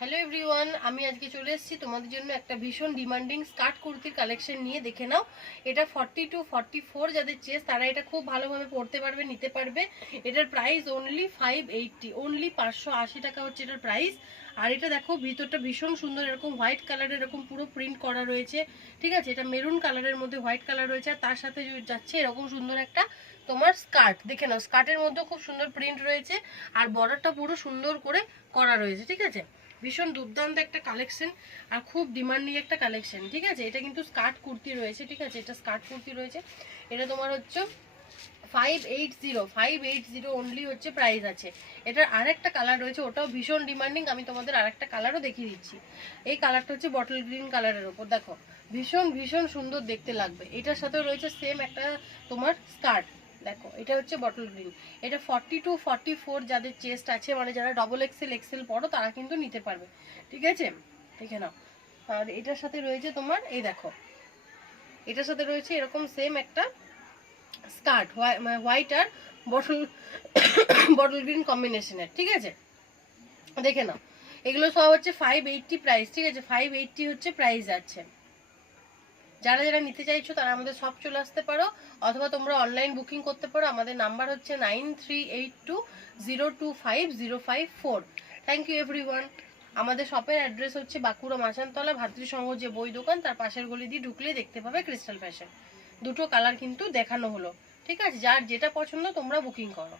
Hello everyone, আমি আজকে চলে এসেছি তোমাদের জন্য একটা ভীষণ ডিমান্ডিং স্কার্ট কুর্তির কালেকশন নিয়ে। দেখে নাও, এটা 40 to 44 যাদের চেস তারা এটা খুব ভালোভাবে পরতে পারবে, নিতে পারবে। এটার প্রাইস অনলি 580, অনলি 580 টাকা হচ্ছে এটার প্রাইস। আর এটা দেখো, ভিতরটা ভীষণ সুন্দর, এরকম হোয়াইট কালারের এরকম পুরো প্রিন্ট করা রয়েছে। ঠিক আছে, এটা মেরুন কালারের মধ্যে হোয়াইট কালার রয়েছে, আর তার সাথে যাচ্ছে এরকম সুন্দর একটা তোমার স্কার্ট। দেখে নাও, স্কার্টের মধ্যেও খুব সুন্দর প্রিন্ট রয়েছে, আর বর্ডারটা পুরো সুন্দর করে করা রয়েছে। ঠিক আছে, ভীষণ দুর্দান্ত একটা কালেকশন আর খুব ডিমান্ডিং একটা কালেকশন। ঠিক আছে, এটা কিন্তু স্কার্ট কুর্তি রয়েছে। ঠিক আছে, এটা স্কার্ট কুর্তি রয়েছে। এটা তোমার হচ্ছে 580 অনলি হচ্ছে প্রাইস আছে। এটার আরেকটা কালার রয়েছে, ওটাও ভীষণ ডিমান্ডিং। আমি তোমাদের আরেকটা কালারও দেখিয়ে দিচ্ছি। এই কালারটা হচ্ছে বটল গ্রিন কালারের ওপর, দেখো ভীষণ ভীষণ সুন্দর দেখতে লাগবে। এটার সাথেও রয়েছে সেম একটা তোমার স্কার্ট। দেখো, এটা হচ্ছে বটল গ্রিন। এটা 40 to 44 যাদের চেস্ট আছে, মানে যারা ডবল এক্সেল পড়ো তারা কিন্তু নিতে পারবে। ঠিক আছে, দেখে নাও। আর এটার সাথে রয়েছে তোমার, এই দেখো, এটার সাথে রয়েছে এরকম সেম একটা স্কার্ট, হোয়াইট আর বটল বটল গ্রিন কম্বিনেশনের। ঠিক আছে, দেখে নাও, এগুলো সব হচ্ছে 580 প্রাইস। ঠিক আছে, 580 হচ্ছে প্রাইস আছে। যারা যারা নিতে চাইছো তারা আমাদের সব চলে আসতে পারো, অথবা তোমরা অনলাইন বুকিং করতে পারো। আমাদের নাম্বার হচ্ছে 9382025054। Thank you everyone. আমাদের শপের অ্যাড্রেস হচ্ছে বাঁকুড়া মাসানতলা, ভাতৃসংঘ যে বই দোকান তার পাশের গলি দিয়ে ঢুকলেই দেখতে পাবে ক্রিস্টাল ফ্যাশন। দুটো কালার কিন্তু দেখানো হলো। ঠিক আছে, যার যেটা পছন্দ তোমরা বুকিং করো।